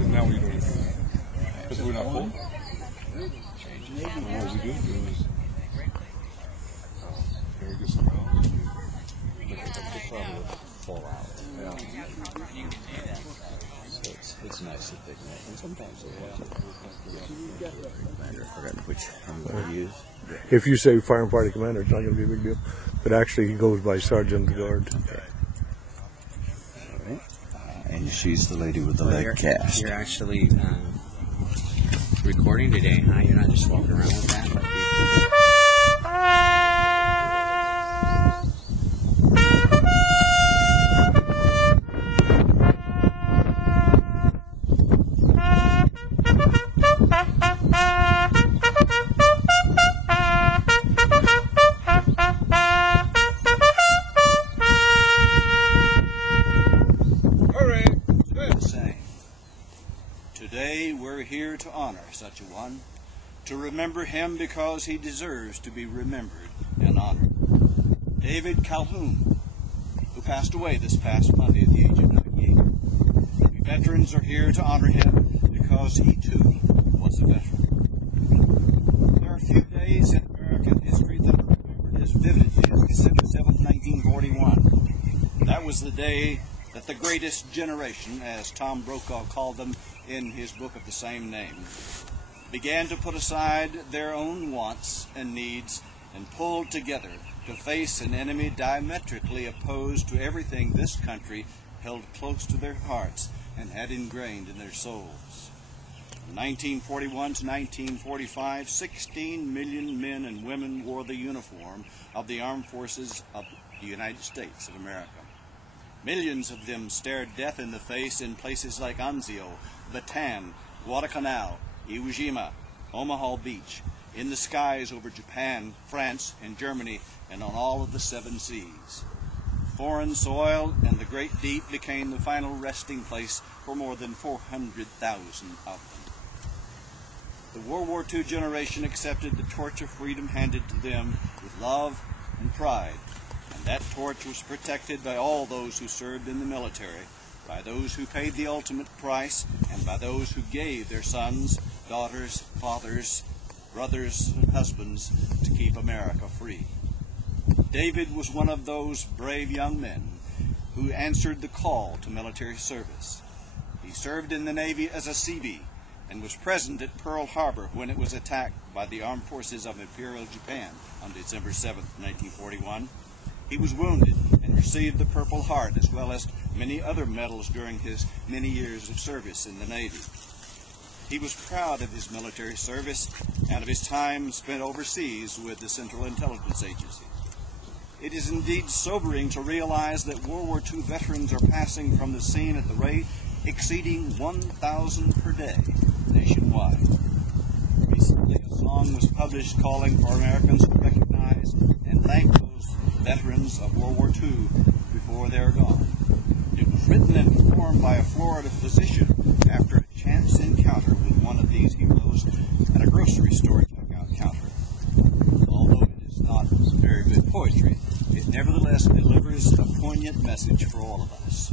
otherwise now we don't. Because we're not full. What we do is here we get some out. Fall out. Yeah. So it's nice that they can, and sometimes they want to. Commander, I forgot which I'm going to use. If you say fire and party commander, it's not going to be a big deal. But actually, he goes by sergeant of the guard. Okay. All right. And she's the lady with the leg cast. You're actually recording today, huh? You're not just walking around with that? Today we're here to honor such a one, to remember him because he deserves to be remembered and honored. David Calhoun, who passed away this past Monday at the age of 98. We veterans are here to honor him because he too was a veteran. There are a few days in American history that are remembered as vividly as December 7th, 1941. That was the day that the greatest generation, as Tom Brokaw called them in his book of the same name, began to put aside their own wants and needs and pulled together to face an enemy diametrically opposed to everything this country held close to their hearts and had ingrained in their souls. From 1941 to 1945, 16 million men and women wore the uniform of the armed forces of the United States of America. Millions of them stared death in the face in places like Anzio, Bataan, Guadalcanal, Iwo Jima, Omaha Beach, in the skies over Japan, France, and Germany, and on all of the 7 seas. Foreign soil and the great deep became the final resting place for more than 400,000 of them. The World War II generation accepted the torch of freedom handed to them with love and pride. And that torch was protected by all those who served in the military, by those who paid the ultimate price, and by those who gave their sons, daughters, fathers, brothers, and husbands to keep America free. David was one of those brave young men who answered the call to military service. He served in the Navy as a Seabee and was present at Pearl Harbor when it was attacked by the armed forces of Imperial Japan on December 7, 1941. He was wounded and received the Purple Heart as well as many other medals during his many years of service in the Navy. He was proud of his military service and of his time spent overseas with the Central Intelligence Agency. It is indeed sobering to realize that World War II veterans are passing from the scene at the rate exceeding 1,000 per day nationwide. Recently, a song was published calling for Americans to recognize and thank those veterans of World War II before they are gone. It was written and performed by a Florida physician after a chance encounter with one of these heroes at a grocery store checkout counter. Although it is not very good poetry, it nevertheless delivers a poignant message for all of us.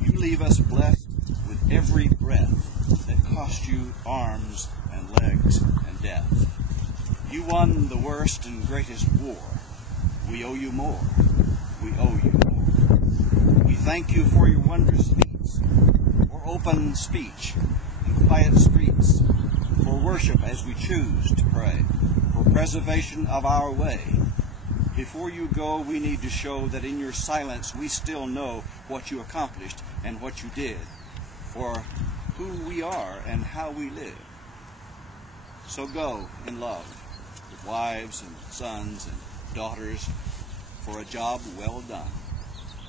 You leave us blessed with every breath that cost you arms and legs and death. You won the worst and greatest war. We owe you more. We owe you more. We thank you for your wondrous feats, for open speech and quiet streets, for worship as we choose to pray, for preservation of our way. Before you go, we need to show that in your silence we still know what you accomplished and what you did, for who we are and how we live. So go in love, with wives and sons and daughters, for a job well done.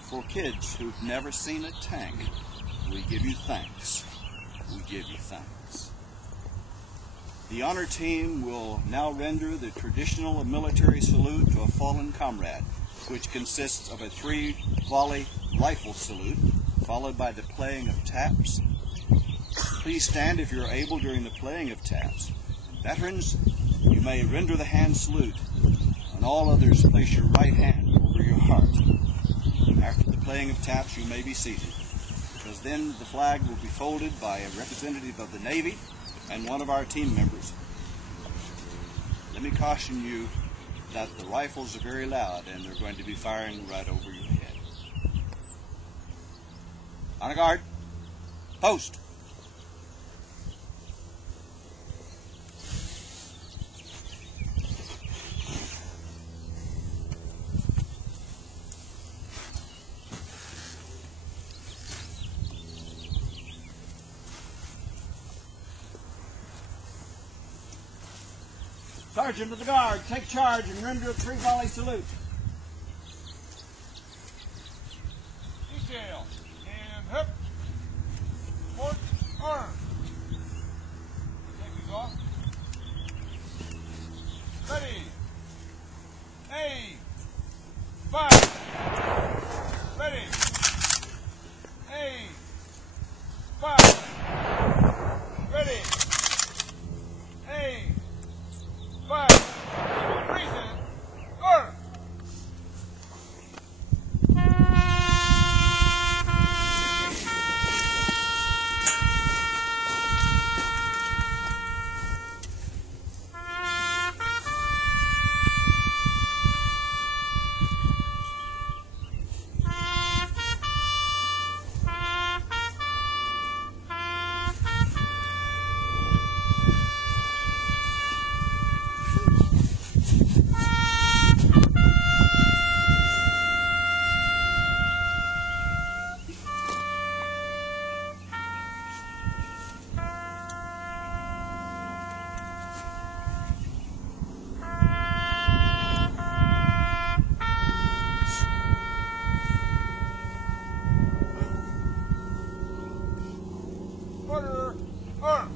For kids who've never seen a tank, we give you thanks. We give you thanks. The honor team will now render the traditional military salute to a fallen comrade, which consists of a 3-volley rifle salute, followed by the playing of taps. Please stand if you're able during the playing of taps. Veterans, you may render the hand salute, and all others place your right hand over your heart. After the playing of taps, you may be seated. because then the flag will be folded by a representative of the Navy and one of our team members. Let me caution you that the rifles are very loud and they're going to be firing right over your head. On guard. Post. Sergeant of the Guard, take charge and render a 3-volley salute. Detail. And hip. Port arm. Take these off. Ready. Aim. Fire. Ready. Aim. Fire. Ready. Aim. Fire. Present. Earth. Order. Arm.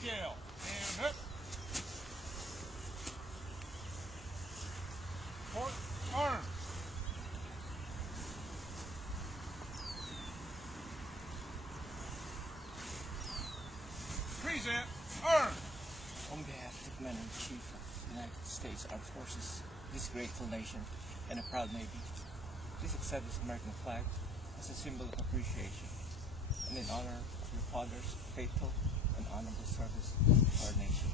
Detail. And hip. Port arm. Present arm. On behalf of the Commander-in-Chief of the United States Armed Forces, this grateful nation, and a proud Navy, please accept this American flag as a symbol of appreciation and in honor of your father's faithful and honorable service to our nation.